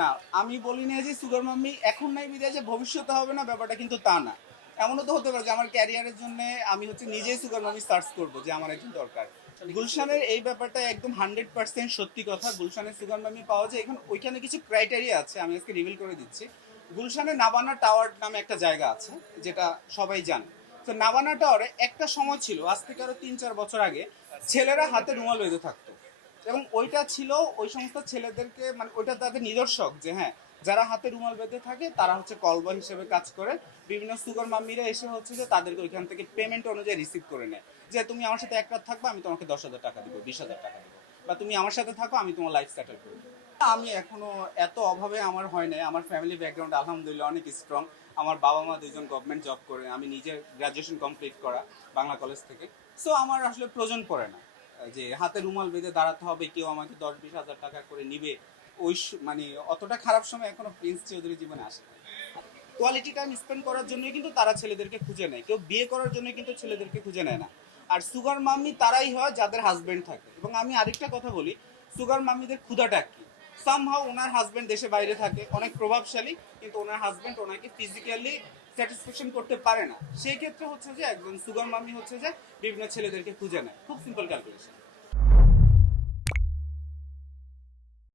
না, আমি বলি না যে সুগার মাম্মি এখন নাই বিধায় যে ভবিষ্যতে হবে না, ব্যাপারটা কিন্তু তা না। এমনও তো হতে পারে যে আমার ক্যারিয়ারের জন্য আমি নিজেই সুগার মাম্মি সার্চ করব যে আমার একজন দরকার। গুলশানের এই ব্যাপারটা একদম 100% সত্যি কথা। গুলশানের সুগার মাম্মি পাওয়া যায়। এখন ওইখানে কিছু ক্রাইটেরিয়া আছে, আমি আজকে রিভিল করে দিচ্ছি। গুলশানে নাবানা টাওয়ার নামে একটা জায়গা আছে, যেটা সবাই জানে। তো নাবানা টাওয়ারে একটা সময় ছিল, আজ থেকে আরো 3-4 বছর আগে, ছেলেরা হাতে রুমাল বেঁধে থাকতো। এবং ওইটা ছিল ওই সমস্ত ছেলেদেরকে, মানে ওইটা তাদের নিদর্শক যে হ্যাঁ, যারা হাতে রুমাল বেঁধে থাকে তারা কলবয় হিসেবে কাজ করে। বিভিন্ন সুগার মাম্মিরা এসে যে তাদেরকে ওইখান থেকে পেমেন্ট অনুযায়ী রিসিভ করে নেয়, যে তুমি আমার সাথে এক রাত থাকবে, আমি তোমাকে 10,000 টাকা দিব, 20,000 টাকা দিব, বা তুমি আমার সাথে থাকো, আমি তোমার লাইফ সেটেল করবো। আমি এখনো এত অভাবে আমার হয় নাই। আমার ফ্যামিলি ব্যাকগ্রাউন্ড আলহামদুলিল্লাহ অনেক স্ট্রং। আমার বাবা মা দুজন গভর্নমেন্ট জব করে, আমি নিজে গ্রাজুয়েশন কমপ্লিট করা বাংলা কলেজ থেকে। সো আমার আসলে প্রয়োজন পড়ে না যে হাতে রুমাল বেঁধে দাঁড়াতে হবে, কেউ আমাকে 10-20 হাজার টাকা করে নিবে। মানে অতটা খারাপ সময় এখনো প্রিন্স চৌধুরী জীবনে আসে। কোয়ালিটি টাইম স্পেন্ড করার জন্যই কিন্তু তারা ছেলেদেরকে খুঁজে নেয়, কেউ বিয়ে করার জন্য কিন্তু ছেলেদেরকে খুঁজে নেয় না। আর সুগার মাম্মি তারাই হয় যাদের হাজবেন্ড থাকে। এবং আমি আরেকটা কথা বলি, সুগার মাম্মিদের ক্ষুধাটা কি, সামহাও ওনার হাজবেন্ড দেশে বাইরে থাকে, অনেক প্রভাবশালী, কিন্তু ওনার হাজবেন্ড ওনাকে ফিজিক্যালি স্যাটিসফ্যাকশন করতে পারে না। সেই ক্ষেত্রে যে একজন সুগার মাম্মি যে বিভিন্ন ছেলেদেরকে খুঁজে নেয়। খুব সিম্পল ক্যালকুলেশন।